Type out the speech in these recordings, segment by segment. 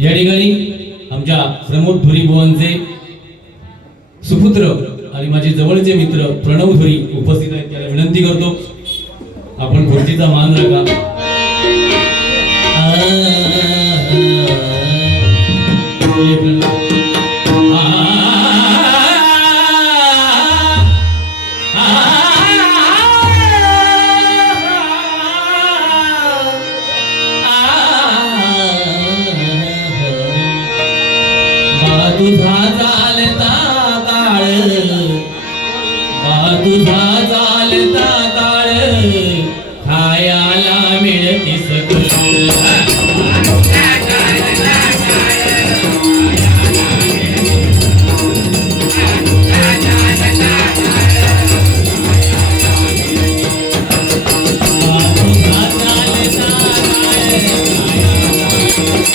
या ठिकाणी आमच्या प्रमोद धुरी भुवनचे सुपुत्र आणि माझे जवळचे मित्र प्रणव धुरी उपस्थित आहेत. त्याला विनंती करतो. आपण खुर्चीचा मान राखा तुझा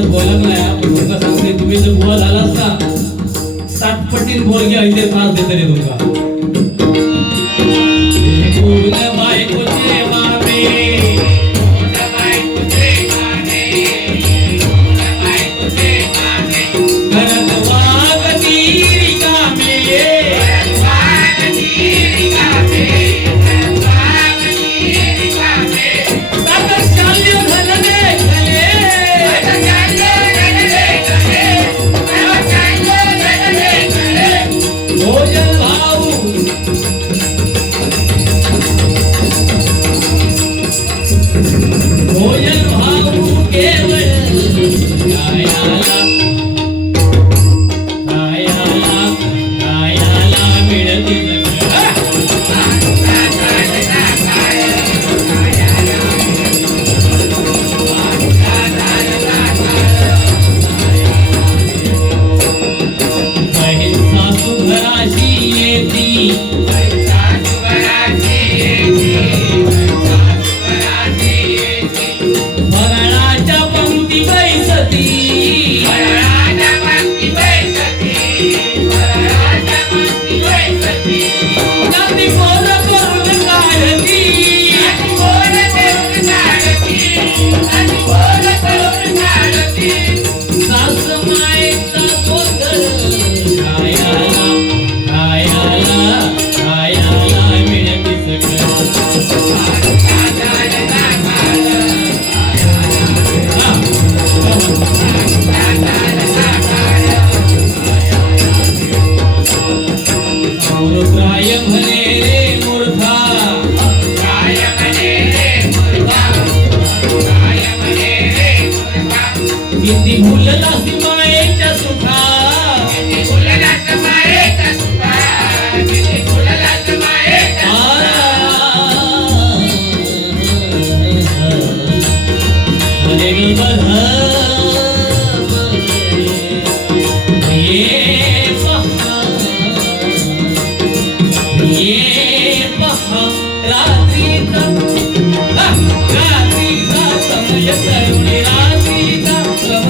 बोलत बोलकलाय तुमका सांगते तुम्ही जर बोल झाला असता सातपटीन बोलगे ऐते त्रास देतले तुमका അഭിപ്രായം